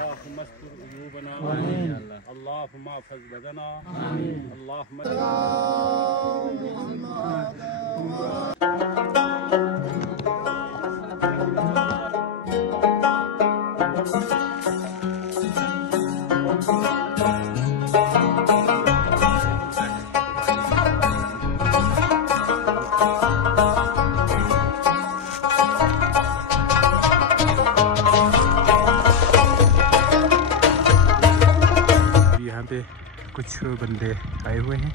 अल्लाहुम्मा अस्कुर उयूबना अल्लाहुम्मा अहफ़िज़ बदना अल्लाहुम्मा यहाँ पे कुछ बंदे आए हुए हैं,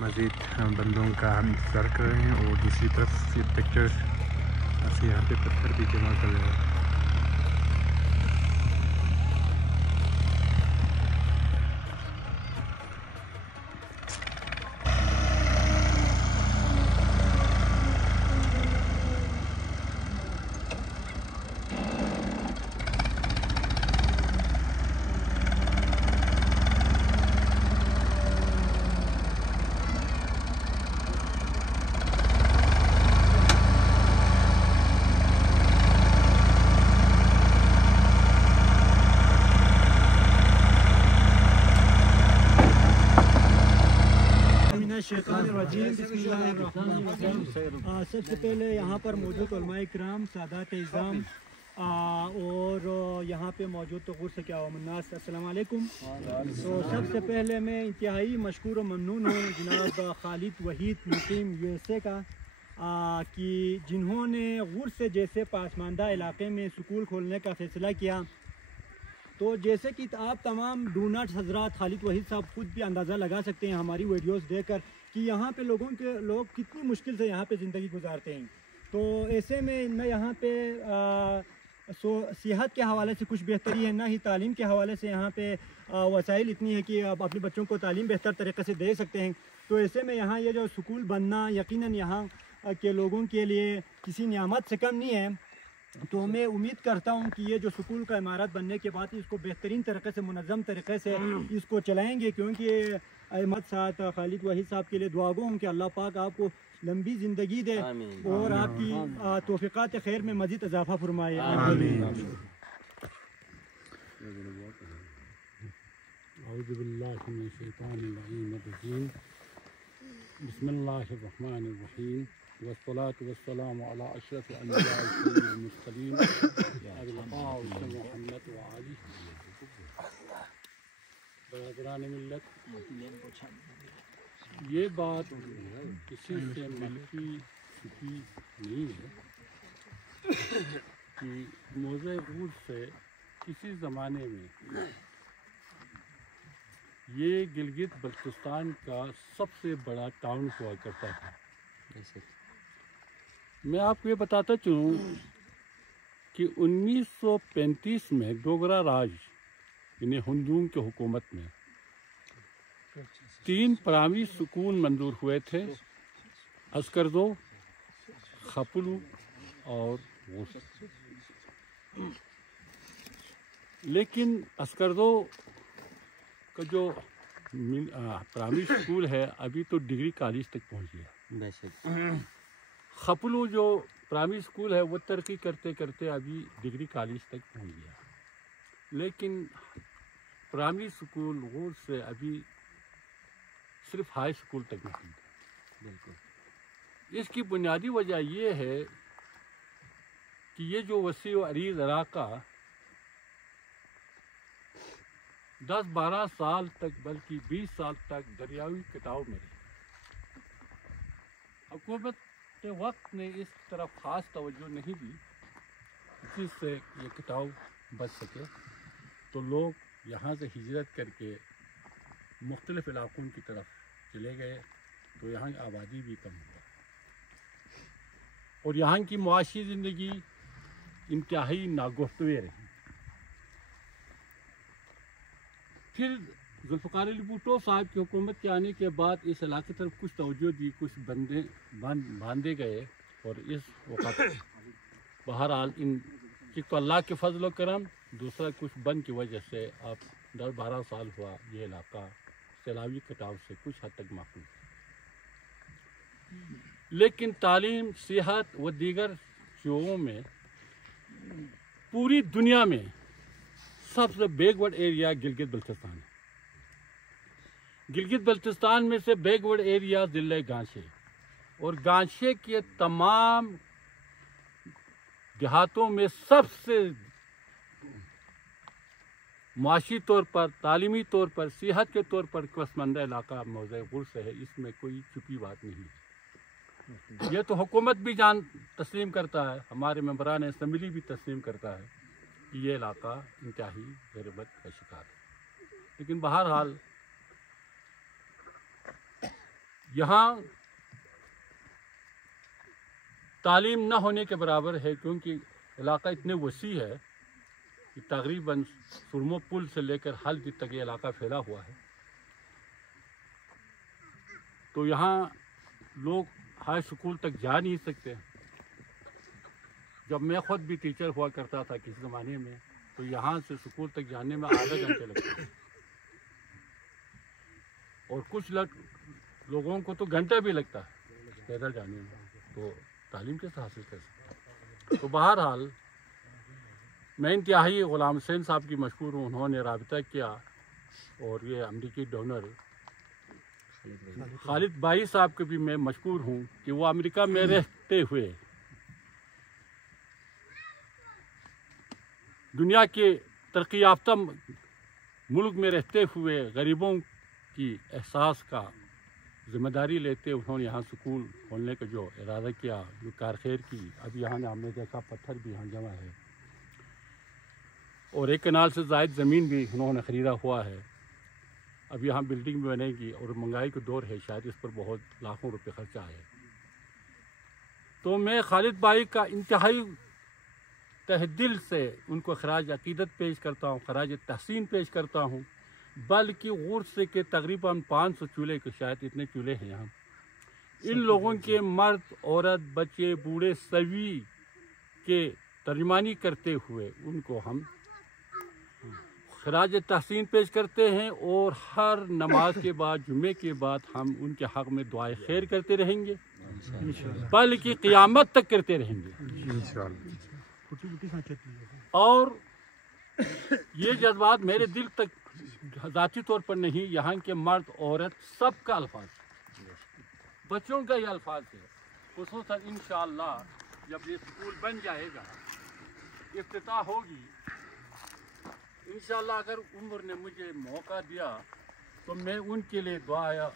मज़ीद बंदों का हम इंतज़ार कर रहे हैं। और दूसरी तरफ ये ट्रैक्टर से यहाँ पे पत्थर भी जमा कर रहे हैं। सबसे पहले यहाँ पर मौजूद उलमा इकराम, सादात इज़ाम और यहाँ पे मौजूद तग़ूर से क्या मुन्नास, अस्सलाम वालेकुम। तो सबसे पहले मैं इंतहाई मशकूर और ममनून हूँ जनाब खालिद वहीद मुकीम USA का कि जिन्होंने गुर से जैसे पासमानदा इलाके में स्कूल खोलने का फ़ैसला किया। तो जैसे कि आप तमाम डूनर्स हजरात, खालिद वहीद साहब खुद भी अंदाज़ा लगा सकते हैं हमारी वीडियोस देखकर कि यहाँ पे लोग कितनी मुश्किल से यहाँ पे ज़िंदगी गुजारते हैं। तो ऐसे में न यहाँ पे सेहत के हवाले से कुछ बेहतरी है, ना ही तालीम के हवाले से यहाँ पे वसाइल इतनी है कि आप अपने बच्चों को तालीम बेहतर तरीके से दे सकते हैं। तो ऐसे में यहाँ ये जो स्कूल बनना यकीनन यहाँ के लोगों के लिए किसी नियामत से कम नहीं है। तो मैं उम्मीद करता हूँ कि ये जो स्कूल का इमारत बनने के बाद इसको बेहतरीन तरीके से, मुनज़्ज़म तरीके से इसको चलाएँगे, क्योंकि अहमद साहब, खालिद वहीद साहब के लिए दुआ गो हूँ कि अल्लाह पाक आपको लंबी ज़िंदगी दे और आपकी तौफ़ीक़ात खैर में मज़ीद इजाफ़ा फरमाए। बिस्मिल्लाहिर्रहमानिर्रहीम वस्सलातु वस्सलामु अला अशरफिल अंबिया वल मुरसलीन मुहम्मद व आलिहि बरादरान मिल्लत। ये बात किसी से मख्फी छुपी नहीं है कि मौज़े गुर से किसी ज़माने में ये गिलगित बल्तिस्तान का सबसे बड़ा टाउन हुआ करता था। मैं आपको ये बताता चलूँ कि 1935 में डोगरा राज यानी हुंजूम की हुकूमत में 3 प्राइमरी स्कूल मंजूर हुए थे, अस्करदो, खपलू और वोस। लेकिन अस्करदो का जो प्राइमरी स्कूल है अभी तो डिग्री कॉलेज तक पहुंच गया। खपलू जो प्राइमरी स्कूल है वो तरक्की करते करते अभी डिग्री कॉलेज तक पहुंच गया। लेकिन प्राइमरी स्कूल गुर से अभी सिर्फ हाई स्कूल तक नहीं है। बिल्कुल, इसकी बुनियादी वजह ये है कि ये जो वसी व अरीज़ इलाका 10-12 साल तक बल्कि 20 साल तक दरियावी कटाव में रही। हुकूमत के वक्त ने इस तरफ ख़ास तवज्जो नहीं दी जिससे ये कटाव बच सके। तो लोग यहाँ से हिजरत करके मुख्तलिफ़ इलाक़ों की तरफ चले गए, तो यहाँ की आबादी भी कम हुआ और यहाँ की मुआशी ज़िंदगी इंतहाई नागुफ्तवे रही। फिर जुल्फ़िकार अली भुट्टो साहब की हुकूमत के आने के बाद इस इलाके तरफ कुछ तवज्जो दी, कुछ बंदे बांधे गए और इस वक्त बहरहाल इन एक तो अल्लाह के फजल करम, दूसरा कुछ बंद की वजह से अब 10-12 साल हुआ ये इलाका सैलावी कटाव से कुछ हद तक महफूज है। लेकिन तालीम, सेहत व दीगर शोबों में पूरी दुनिया में सबसे बैकवर्ड एरिया गिलगित बल्तिस्तान है। गिलगित बल्तिस्तान में से बैकवर्ड एरिया ज़िले गांशे, और गांशे के तमाम देहातों में सबसे माशी तौर पर, तालीमी तौर पर, सेहत के तौर पर पसमंदा इलाका मौज़े गुर्स है। इसमें कोई छुपी बात नहीं है। ये तो हुकूमत भी तस्लीम करता है, हमारे मेंबरान असम्बली भी तस्लीम करता है कि ये इलाका इंतहाई ग़रबत का शिकार है। लेकिन बहरहाल यहाँ तालीम न होने के बराबर है, क्योंकि इलाका इतने वसी है कि तकरीबन सुरमो पुल से लेकर हल्दी तक ये इलाका फैला हुआ है। तो यहाँ लोग हाई स्कूल तक जा नहीं सकते। जब मैं खुद भी टीचर हुआ करता था किसी ज़माने में, तो यहाँ से स्कूल तक जाने में आधा घंटे लगते थे, और कुछ लोगों को तो घंटा भी लगता है पैदल जाने में। तो तालीम कैसे हासिल कर सकते? तो बहरहाल मैं इंतहाई ग़ुलाम हुसैन साहब की मशहूर हूँ, उन्होंने राबिता किया, और ये अमरीकी डोनर खालिद भाई साहब के भी मैं मशहूर हूँ कि वो अमेरिका में रहते हुए दुनिया के तरक्की याफ्ता मुल्क में रहते हुए गरीबों की एहसास का जिम्मेदारी लेते उन्होंने यहाँ स्कूल खोलने का जो इरादा किया, जो कारखेर की। अब यहाँ हमने देखा पत्थर भी यहाँ जमा है, और 1 कनाल से ज़ायद ज़मीन भी उन्होंने ख़रीदा हुआ है। अब यहाँ बिल्डिंग भी बनेगी, और महंगाई का दौर है, शायद इस पर बहुत लाखों रुपए खर्चा है। तो मैं खालिद भाई का इंतहाई तहे दिल से उनको खराज अकीदत पेश करता हूँ, खराज तहसीन पेश करता हूँ। बल्कि गुर्स के तकरीबन 500 चूल्हे के, शायद इतने चूल्हे हैं यहाँ। इन लोगों के मर्द, औरत, बच्चे, बूढ़े सभी के तर्जमानी करते हुए उनको हम खराज तहसीन पेश करते हैं, और हर नमाज के बाद, जुम्मे के बाद हम उनके हक़ में दुआए खैर करते रहेंगे, बल्कि क़यामत तक करते रहेंगे। और ये जज्बात मेरे दिल तक ज़ाती तौर पर नहीं, यहाँ के मर्द औरत सबका अल्फाज, बच्चों का ही अल्फाज है। खुसूसन इंशाअल्लाह जब ये स्कूल बन जाएगा, इफ्तिताह होगी इंशाअल्लाह, अगर उम्र ने मुझे मौका दिया तो मैं उनके लिए दुआ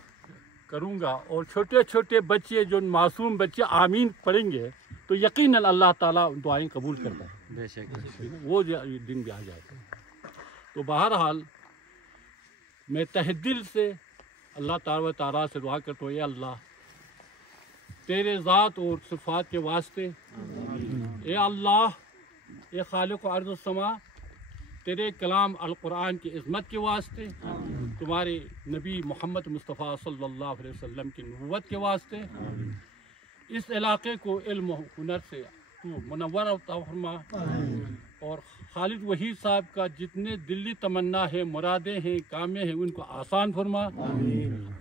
करूँगा। और छोटे छोटे बच्चे, जो मासूम बच्चे आमीन पढ़ेंगे, तो यकीनन अल्लाह ताला दुआएं कबूल करता है। बेशक वो दिन भी आ जाएगा। तो बहरहाल मैं तहे दिल से अल्लाह ताला से दुआ करता हूँ, या अल्लाह तेरे ज़ात और सिफ़ात के वास्ते, ए अल्लाह, ए खालिक़ अर्ज़ व समा, तेरे कलाम अल कुरान की इज़्ज़त के वास्ते, तुम्हारे नबी मोहम्मद मुस्तफ़ा सल्लल्लाहु अलैहि वसल्लम की नबूवत के वास्ते, इस इलाके को इल्म हुनर से तू मुनव्वर अता फरमा, और खालिद वहीद साहब का जितने दिल्ली तमन्ना है, मुरादें हैं, कामें हैं, उनको आसान फरमा।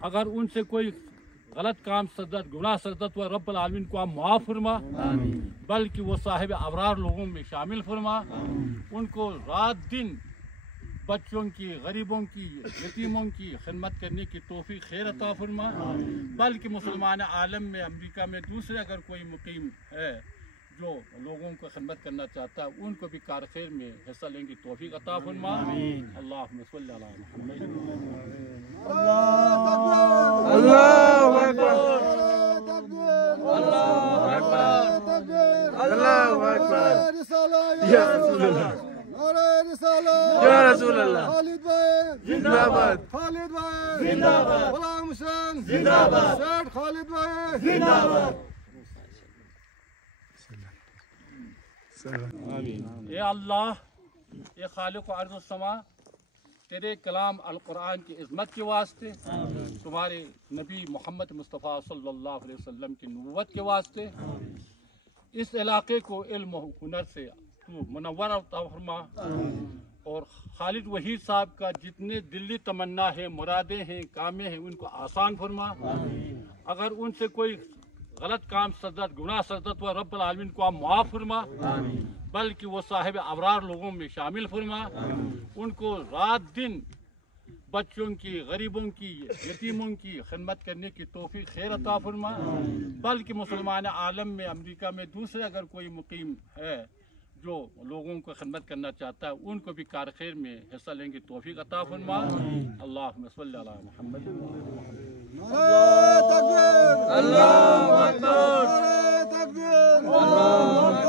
अगर उनसे कोई गलत काम सदत, गुनाह सदत हुआ, रब्बुल आलमीन को आप माफ़ फरमा, बल्कि वो साहिब अबरार लोगों में शामिल फरमा। उनको रात दिन बच्चों की, गरीबों की, यतीमों की खिदमत करने की तौफीक खैर अता फरमा। बल्कि मुसलमान आलम में, अमेरिका में दूसरे अगर कोई मुकीम है जो लोगों को खिदमत करना चाहता है, उनको भी कार खैर में हिस्सा लेने की तौफीक अता फरमा। अल्लाहुम्मा सल्ली अला मुहम्मद। अल्लाहु अकबर, अल्लाहु अकबर, या रसूल अल्लाह, या रसूल अल्लाह। खालिद भाई जिंदाबाद, खालिद भाई जिंदाबाद, गुलाम हुसैन जिंदाबाद, सेठ खालिद भाई जिंदाबाद। ए अल्लाह, ए खालिक़ अर्ज़ व समा, तेरे कलाम अल कुरान की इज़्ज़त के वास्ते, तुम्हारे नबी मोहम्मद मुस्तफ़ा सल्लल्लाहु अलैहि वसल्लम की नबूवत के वास्ते, इस इलाके को इल्म हुनर से तू मुनव्वर अता फरमा। और खालिद वहीद साहब का जितने दिल्ली तमन्ना है, मुरादें हैं, कामें हैं, उनको आसान फरमा। अगर उनसे कोई गलत काम सदत, गुनाह सदत हुआ, रब्बुल आलमीन को आप माफ़ फरमा, बल्कि वो साहिब अबरार लोगों में शामिल फरमा। उनको रात दिन बच्चों की, गरीबों की, यतीमों की खिदमत करने की तौफीक खैर अता फरमा। बल्कि मुसलमान आलम में अमेरिका में दूसरे अगर कोई मुकीम है जो लोगों को खिदमत करना चाहता है, उनको भी कार खैर में हिस्सा लेंगे तौफीक अता फरमा। अल्लाहुम्मा सल्ली अला मुहम्मद। नारे तकबीर, अल्लाहू अकबर, नारे तकबीर,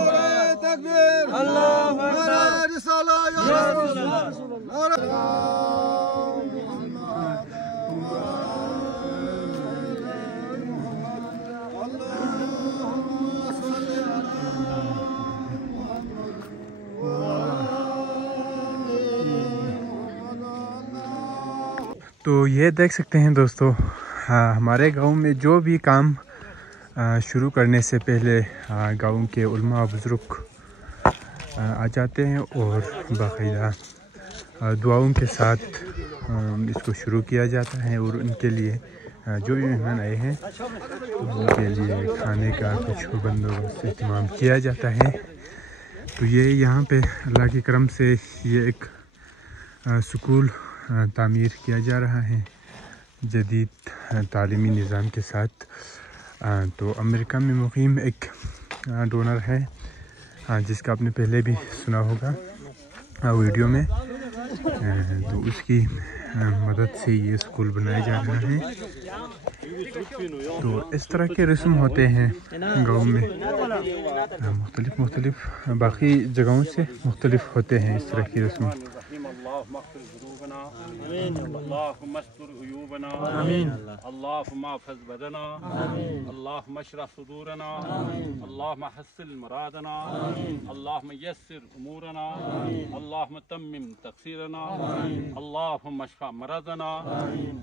नारे तकबीर, नारे रिसाला या रसूल अल्लाह। तो ये देख सकते हैं दोस्तों, हमारे गांव में जो भी काम शुरू करने से पहले गांव के उलमा बुज़ुर्ग आ जाते हैं और बाकायदा दुआओं के साथ इसको शुरू किया जाता है। और उनके लिए जो भी मेहमान आए हैं उनके लिए खाने का कुछ बंदोबस्त इंतजाम किया जाता है। तो ये यहाँ पे अल्लाह के करम से ये एक स्कूल तामीर किया जा रहा है जदीद तालीमी निज़ाम के साथ। तो अमेरिका में मुकीम एक डोनर है जिसका आपने पहले भी सुना होगा वीडियो में। तो उसकी मदद से ये स्कूल बनाया जा रहा है। तो इस तरह के रस्म होते हैं गाँव में, मुख्तलिफ बाकी जगहों से मुख्तलिफ होते हैं इस तरह की रस्म। अल्लाहुम्मा अस्तर उयूबना, अल्लाहुम्मा हफ़िज़ बदना, अल्लाहुम्मा इशरह सुदूरना, अल्लाहुम्मा हस्सिल मुरादना, अल्लाहुम्मा यस्सिर उमूरना, अल्लाहुम्मा तम्मिम तक़सीरना, अल्लाहुम्मा इश्फ़ा मरज़ना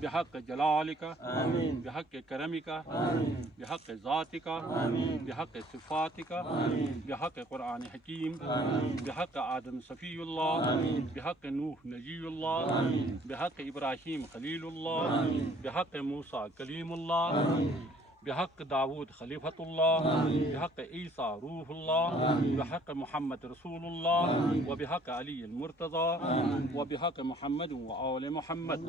बिहक़्क़ि जलालिका, बिहक़्क़ि करमिका, बिहक़्क़ि ज़ातिका, बिहक़्क़ि सिफ़ातिका, बिहक़्क़ि क़ुरआन हकीम, बिहक़्क़ि आदम सफ़ीउल्लाह, बिहक़्क़ि नूह नजीयुल्लाह, बिहक़्क़ि इब्राहीम खलीलुल्लाह, बिहक़्क़ि मूसा कलीमुल्लाह, बिहक़्क़ि दाऊद खलीफतुल्लाह, बिहक़्क़ि ईसा रूहुल्लाह, बिहक़्क़ि मुहम्मद रसूलुल्लाह, व बिहक़्क़ि अली मुर्तज़ा, व बिहक़्क़ि मुहम्मद व आले मुहम्मद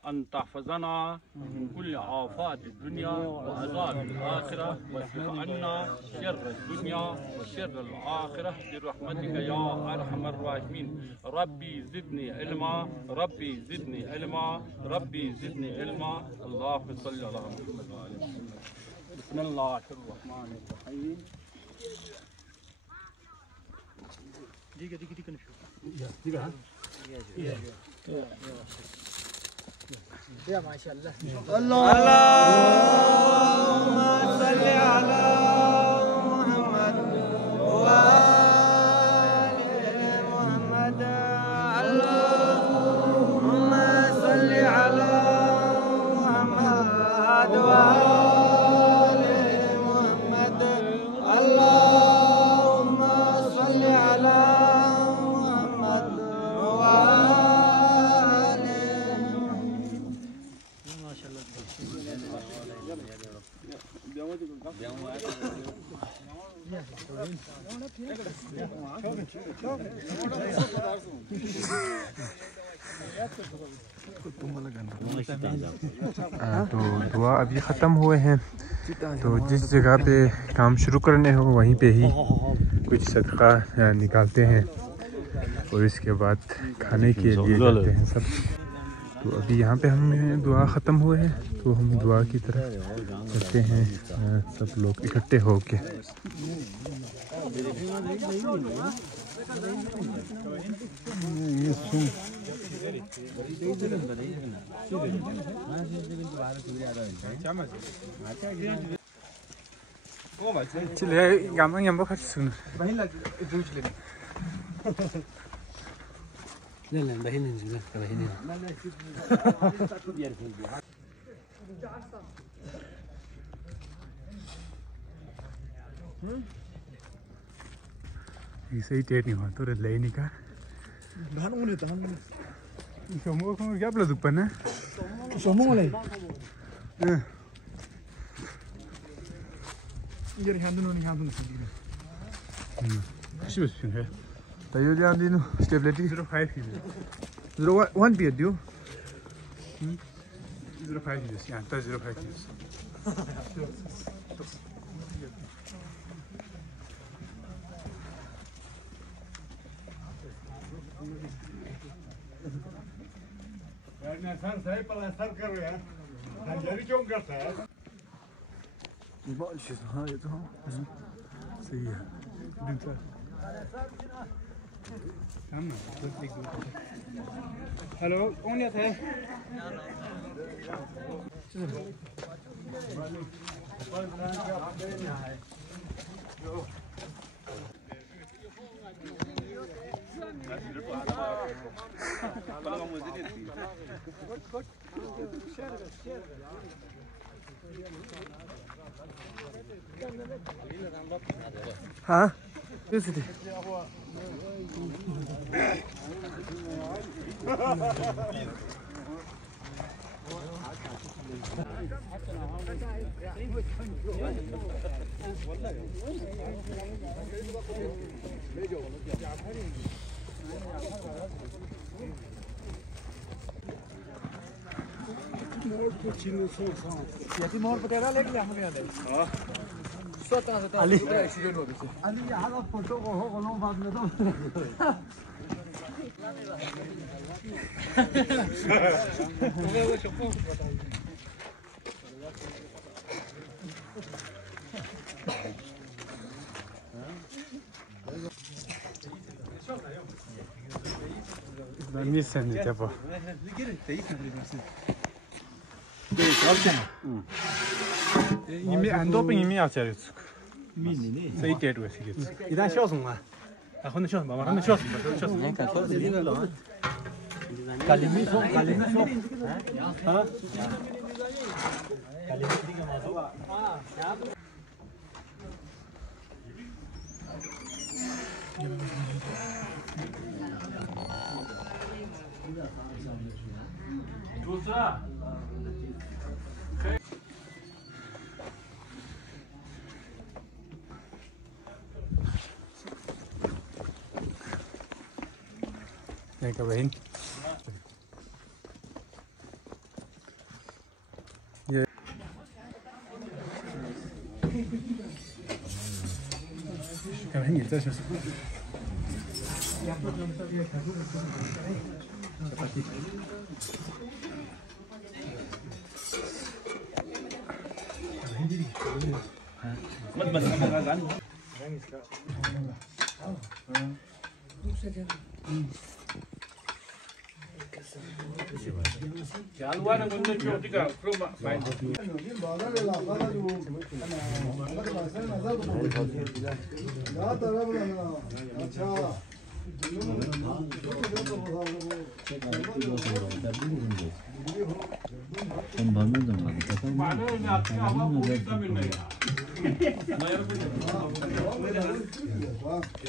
अन तहफ़ज़ना मिन कुल्लि आफ़ाति दुनिया व अज़ाबिल आखिरा व अस्रिफ़ अन्ना शर्रद दुनिया व शर्रल आखिरा बिरहमतिका या अरहमर राहिमीन। रब्बी ज़िदनी इल्मा, रब्बी ज़िदनी इल्मा, रब्बी ज़िदनी इल्मा। अल्लाहुम्मा सल्लि अला मुहम्मद व आले मुहम्मद। बिस्मिल्लाहिर रहमानिर रहीम। अल्लाहुम्मा सल्ली अला मुहम्मद व आले मुहम्मद। अल्लाहुम्मा सल्ली अला मुहम्मद व आले मुहम्मद। अल्लाहुम्मा सल्ली अला मुहम्मद व तो दुआ अभी ख़त्म हुए हैं। तो जिस जगह पे काम शुरू करने हो वहीं पे ही कुछ सदका निकालते हैं और इसके बाद खाने के लिए जाते हैं सब। तो अभी यहाँ पे हम दुआ ख़त्म हुए हैं तो हम दुआ की तरफ चलते हैं सब लोग इकट्ठे होके। चले गामं यंबो खाच सुन सही टेट नहीं हुआ तो ले नहीं का धान उन्हें धान समूह को क्या बोला दुपन है समूह ले हाँ ये रिहान दोनों नहीं हाथ दोनों कशी बसशील हे tayo diyan din stability 05 gibi 01 bir diyor 05 gibi yani ta 05 gibi यार सर सही प्लास्टर करो यार जरी क्यों करता है सही है दिन सर हेलो कौन है हाँ कैसे थे Ben niye sen ne yapar? 이미 안 덮은 이미 약자였어. 미니네. 세이테도 했어. 이단 쉬었어 아 혼자 쉬었어 마마 혼자 쉬었어 갈림이소 아 दूसरा Này các bạn. Các bạn nhìn ra xem. Kan